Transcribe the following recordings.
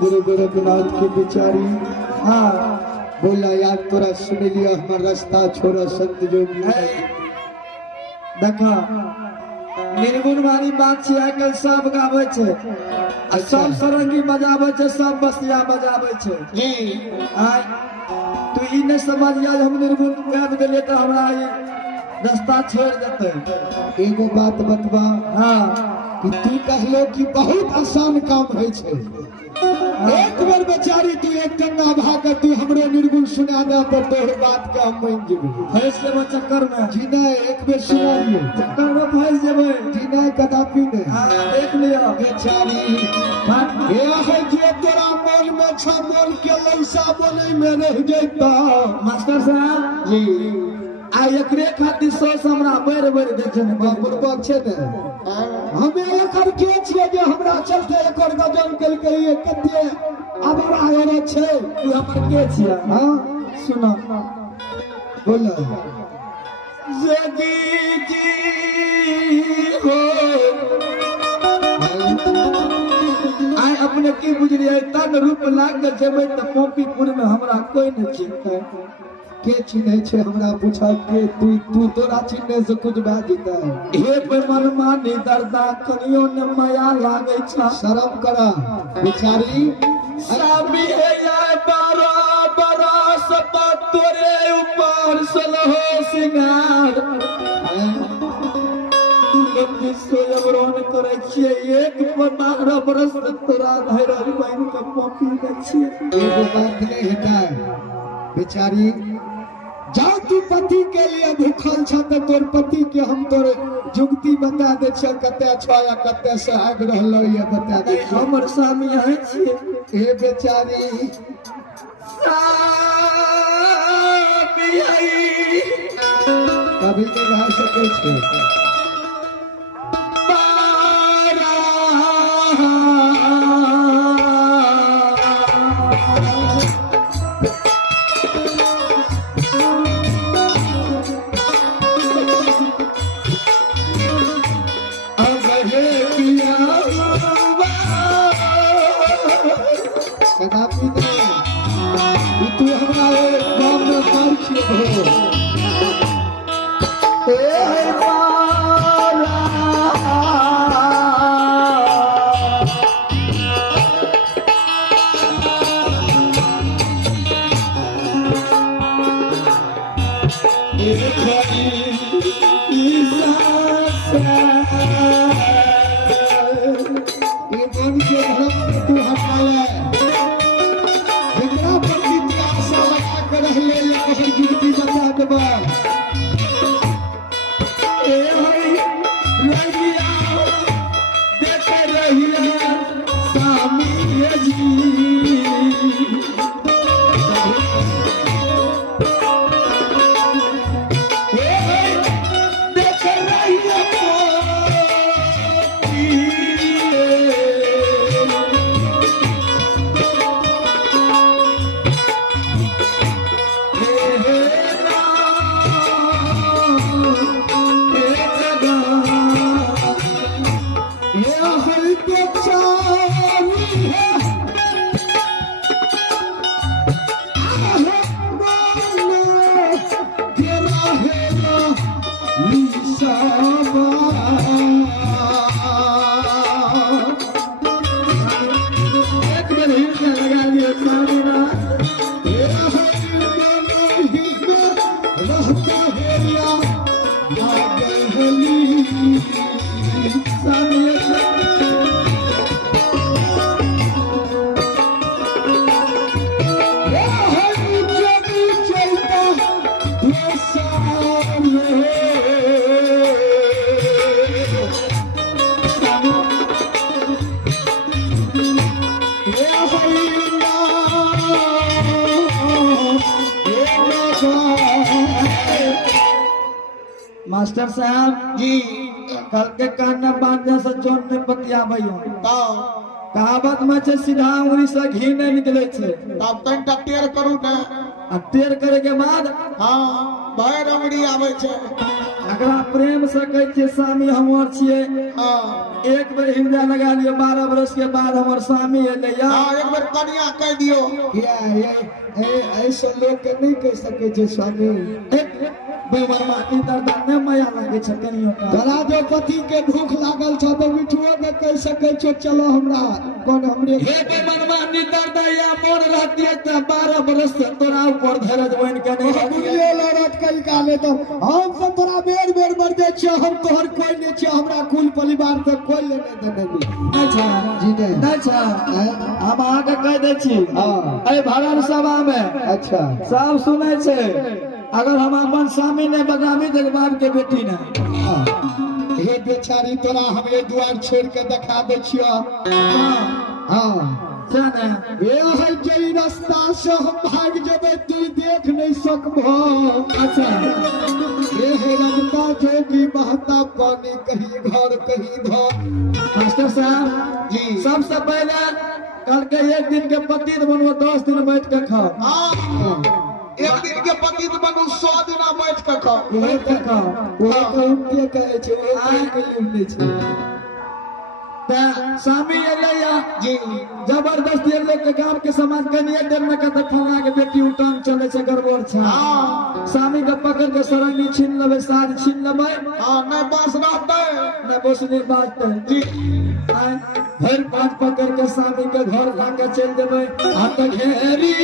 गुरु गोरखनाथ की बिचारी हाँ बोला यार तोरा सुन लिया हमार रास्ता छोरा संत जोगी देखा निर्गुण वाली बात छै आजकल सब गावे छै आ सब सरंगी बजावे छै सब बसिया बजावे छै जी आय तू ई नहीं समझिया हम निर्गुण गाब देले त हमरा ई रास्ता छोड़ देते। एगो बात बतबा हाँ कि तू कहलो कि बहुत आसान काम है छे एक बार बेचारी तू एक टन्ना भाग तू हमरो निर्गुण सुना दे तो तोहर बात के हम मान जेबे फंस जेबो चक्कर में जी नहीं एक बेर सुना दियो चक्कर में फंस जेबे जी नहीं कदापि नहीं हाँ देख लियो बेचारी हे है जे तोरा मन में छ मन के लैसा बने में रह जइता मास्टर साहब जी आ एकरे खातिर सोच हमरा बढ़ बढ़ दे छै बुरबक छै ने हमे एकर के छिए जे हमरा चलते एकर गजन कल के कते आबरा आवे छै तू हमर के छिया हां सुनो बोल जगी जी हो आय अपने की बुझलिए तन रूप लाग जेबै त कॉपीपुर में हमरा कोई नहीं चिन्हतै के चिन्हे छे हमरा पूछा के तू तोरा चिन्हे से कुछ बात जीता हे पे मन मानी दर्दा कनियो न माया लागे छ शर्म करा बेचारी साबी है या बारा बरस तोरे ऊपर सलहो सिंगार सोयवरोन करे छिए एक 12 बरस तोरा धैर्य बहन के कॉपी दे छिए एगो बात नहीं हटा बेचारी जा तू पति के लिए भूखल छ त तोर पति के हम तोर जुगती बता दे छ कते छ या कते से आग रहलो ये बता दे हमर स्वामी है छिए ए बेचारी साबी कभी नहीं रह सके छे कदापि नहीं तू हमरा गांव में मार छिए से भ्रम के तू हटाले एकरा प्रति तू आशा लगा के रहले ये कहीं जुगती बता देबा ए हई रहिया देख रहिया स्वामी जी मास्टर साहब जी कल के कान बांध जैसे जोन ने बतिया भैया कहावत में छे सीधा उंगली से घी नहीं निकले छे तब तक टेर करू ना आ टेर करे के बाद हां भैर अंगड़ी आवे छे अगर प्रेम से कहै छे स्वामी हमर छिए हां एक बार हिंदा लगा लियो 12 बरस के बाद हमर स्वामी एले या हां एक बार कन्या कह दियो ये ऐसे लोग के नहीं कह सके छे स्वामी बेमरमानी दर्द न माया लागे छ कनियो का तोरा जो पति के भूख लागल छ तो मिठुआ के कह सके छो चलो हमरा कोन हमरे हे बेमरमानी दर्द या मोर रहती त 12 बरस से तोरा ऊपर धरज बन के नहीं बुझले लड़त कल काले तो हम सब तोरा बेर बेर मर दे छ हम तोहर कोई नहीं छ हमरा कुल परिवार के कोई लेने देने अच्छा जी ने अच्छा हम आके कह दे छी हां ए भरण सभा में अच्छा सब सुनै छै अगर हम अपन स्वामी ने बदामी जगबाब के बेटी ने हे बेचारी तोरा हम ये द्वार छोड़ के दिखा दे छियो हां जाने ये है जे रास्ता से हम भाग जेबे तू देख नहीं सकबो अच्छा ये है रंगता जोगी बहता पानी कहीं घर कहीं धर मास्टर साहब जी सबसे पहले कल के एक दिन के पति बनवो 10 दिन बैठ के खाओ हां एक दिन के पति बनू 100 दिन बैठ के खाओ बैठ के खाओ वो कहते कहे छे वो कोई नहीं छे त स्वामी एले या जी जबरदस्ती एले के गांव के समाज कनिए देर में कहते फलना के बेटी उठान चले छे गड़बड़ छे हां स्वामी के पकड़ के सरंगी छीन लेबे साज छीन लेबे हां नहीं बस रहते न बोसनी बाजते जी हर पांच पकड़ के स्वामी के घर लाके चल देबे हाथ घेरी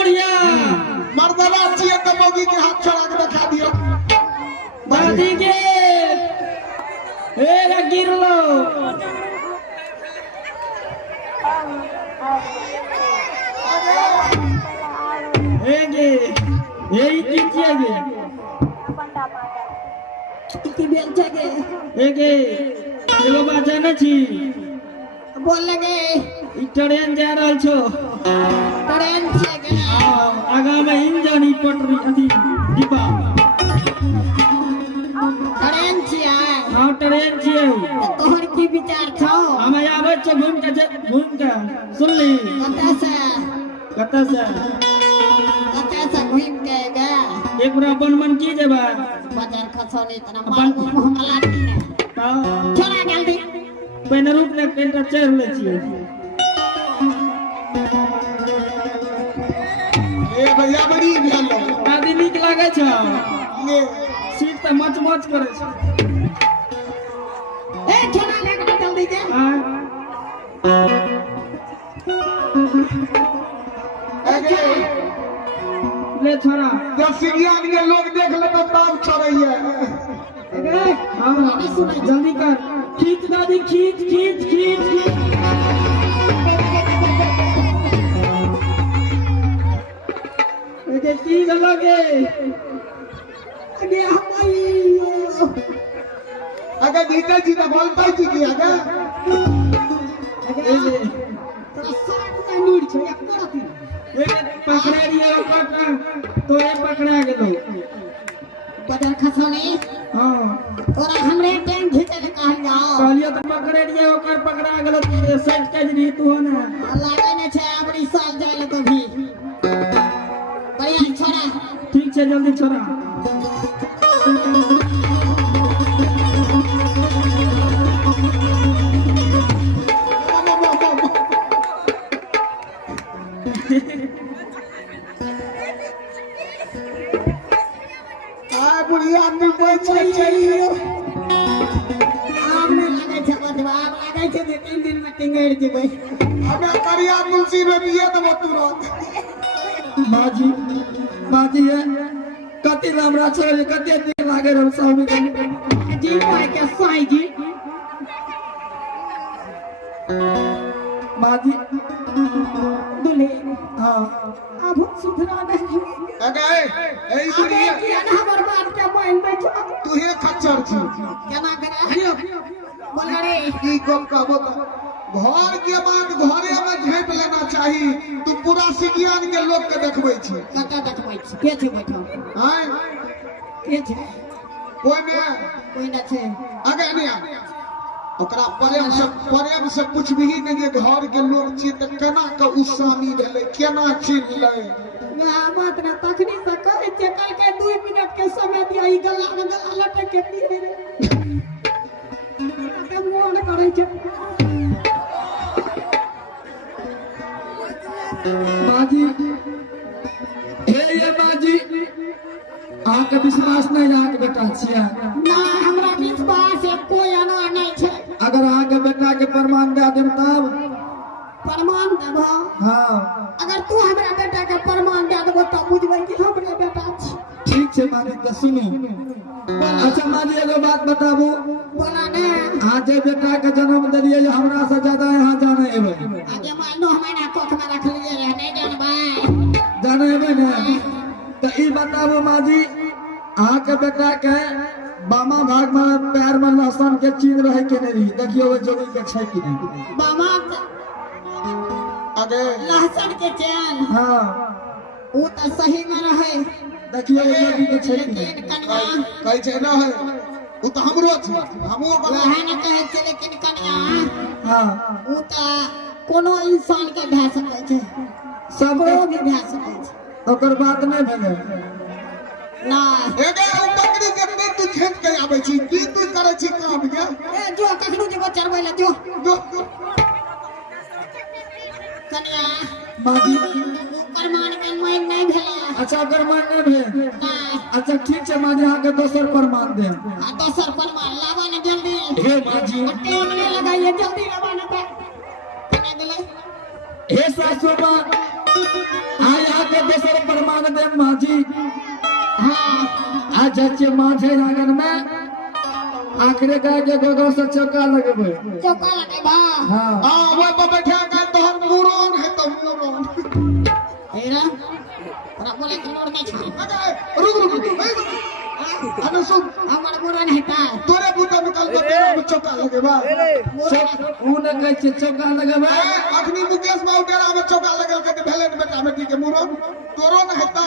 बुढ़िया मर्दना चाहिए तो मोगी के हाथ छोड़ा के दिखा दियो दादी के ए गिर लो गे यही कीजिए गे एगो बात जाने छी बोल लगे ई ट्रेन जा रहल छो ट्रेन छै गे आगा में इंजन ई पटरी अथी डिब्बा ट्रेन छियै हां ट्रेन छियै तोहर की विचार छौ हम आबै छ घूम के सुनली कतऽ से कतऽ से घूम के गे एक बार बनमन की जेबा बाजार खसौनी तना मारगो मोहम्मद लाठी ने छोड़ा जल्दी पहिने रूप ने कनिटा चढ़ ले छियै ए भैया बड़ी भेल दादी नीक लागे छ ले सीट त मच मच करे छ ए छोड़ा ले के जल्दी दे ले छोरा जब सिरियान के लोग देख ले तो ताव छोड़ैया जल्दी कर खींच दादी खींच खींच खींच की लगे अगे हमारी अगर भीतर जी तो बोलता जी की अगर तो साथ का नीड छै एकरती पकड़ा दिए तो ये पकड़ा गेलो बाजार खसौनी हां तोरा हमरे टाइम घिचे के कहल जाओ कहलियो तो पकड़े दिए ओकर पकड़ा गेलो सेट के जी तू ना लागे ने छै अपनी साथ जाय ले तो भी बढ़िया छोरा ठीक छै जल्दी छोरा बुढ़िया आदमी कोई चाहिए आमने लगे छै बतवा लगे छै जे 3 दिन में टिंगड़ जेबै हमें करिया तुलसी रे दिए तो तुरंत बाजी है कति हमरा छोड़ कते दिन लागे रे स्वामी जी पाए के साई जी बाजी दुले हां अब सुधरा नहीं अगे ए बुढ़िया अबे किया ना हमर बात के माइन बैठो तू हे खच्चर छी केना करे बोल रे की गप कहबो घर के बाद घरे में झाँप लेना चाहिए तू पूरा सिगियान के लोग के देखबै छी कता देखबै छी के छै बैठो हैं के छै कोई ना छै आगे नहीं ओकरा प्रेम से कुछ भी नहीं के घर के लोग छी त केना के उसामी भेले केना चिन्हले ना बात ना तखनी से कहै छै कल के 2 मिनट के समय दिया ई गला में गला लटक के दिए रे के मोन करे छै बाजी ये बाजी आके विश्वास नहीं आके बेटा छिया ना हमरा विश्वास है कोई आना नहीं छै अगर आके बेटा के प्रमाण दे देम तब प्रमाण देबो हां अगर तू हमरा बेटा के प्रमाण दे देबो त बुझबै कि हमरे बेटा छी ठीक छै मालिक तो सुनो अच्छा मालिक एगो बात बताबू बोला ने आज बेटा के जन्म दिलिए हमरा से ज्यादा यहाँ जाने एबै आगे मानो हमारा कोख में रख लिए रे नहीं जानबै जाने एबै ना तो ई बताबू माजी अहाँ के बेटा के बामा भाग में पैर में लहसुन के चिन्ह रहे के नहीं देखियो वो जोगी के छै कि नहीं बामा अगे लहसुन के चैन हां वो तो सही में रहे देखियो वो जोगी के छै कि नहीं लेकिन कन्या कहै छै ना है वो तो हमरो छै हमो बना वह न कहे छै लेकिन कन्या हां वो तो कोनो इंसान के भे सकै छै सब कोई भी भे सकै छै ओकर बात नहीं भेले ना एगे ओ बकरी के पेट तू खेत के आबै छी की तू करे छी काम के ए जो कखनो जेबो चरबै ले जो जो कन्या माजी प्रमाण के माइन नहीं भेला अच्छा अगर मान नहीं भेल ना अच्छा ठीक छै माजी अहाँ के दोसर प्रमाण दे आ दोसर प्रमाण लावा ने जल्दी हे माजी टाइम नहीं लगाइए जल्दी लावा ने पे कने दिले हे सासू माँ आया के दोसर प्रमाण दे माझी हाँ आज जे माझे आंगन में आखिर का के गोगर से चौका लगबे चौका लगे बा हां हाँ वो पर बैठा का तो हम मुरोन है तो मुरोन हेरा तोरा बोले कि लोड नहीं छाई रुक रुक अबे सुन हमर मुरन हेता तोरे बूता निकल तो तेरे में चौका लगे बा ऊ न कहै छै चौका लगबे अखनी मुकेश बाबू डेरा में चौका लगल के भेले बेटा बेटी के मुरोन तोरो न हेता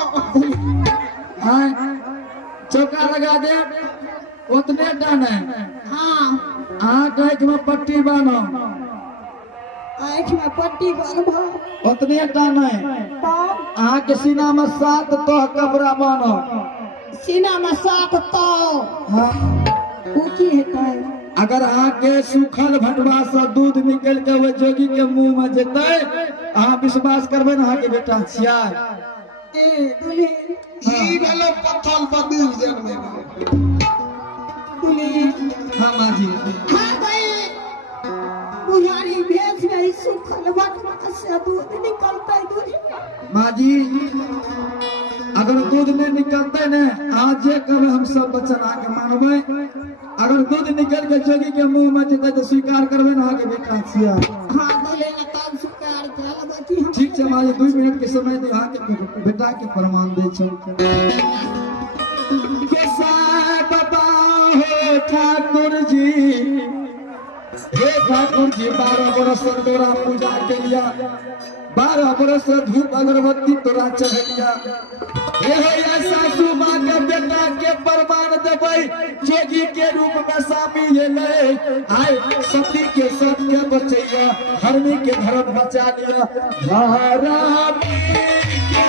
हां चौका लगा दे उतने डान है हाँ आ कहै कि पट्टी बानो आँख में पट्टी बांधबो उतने डान है तब आ के सीना में 7 तो कपड़ा बानो सीना में 7 तो हां ऊ की हेतै अगर आके सूखल भटवा से दूध निकल के वो जोगी के मुंह में जेते अहाँ विश्वास करबे ना के बेटा छिया ए दुली ई भेलो पत्थल बदल जन्मे दुली हां माजी हाँ भाई बुढ़ारी भेज गई सुखल बटवा से दूध निकलता है दूध माजी अगर दूध नहीं निकलते ने आज जे कब हम सब बच्चन आके मानबे अगर दूध निकल के जोगी के मुंह में जेते तो स्वीकार करबे ना के बेटा छिया हाँ दुली ने तब स्वीकार कर कि हम ठीक छै माजी 2 मिनट के समय दे आके बेटा के प्रमाण दे छौ कैसा बाबा हो ठाकुर जी हे ठाकुर जी 12 बरस से तोरा पूजा के लिया 12 बरस से धूप अगरबत्ती तोरा चढ़लिया हे ऐसा सुबह के बेटा के प्रमाण देबै जोगी के रूप में स्वामी एले आय सती के सत्य बचैया हरनी के धर्म बचा लिया हरामी के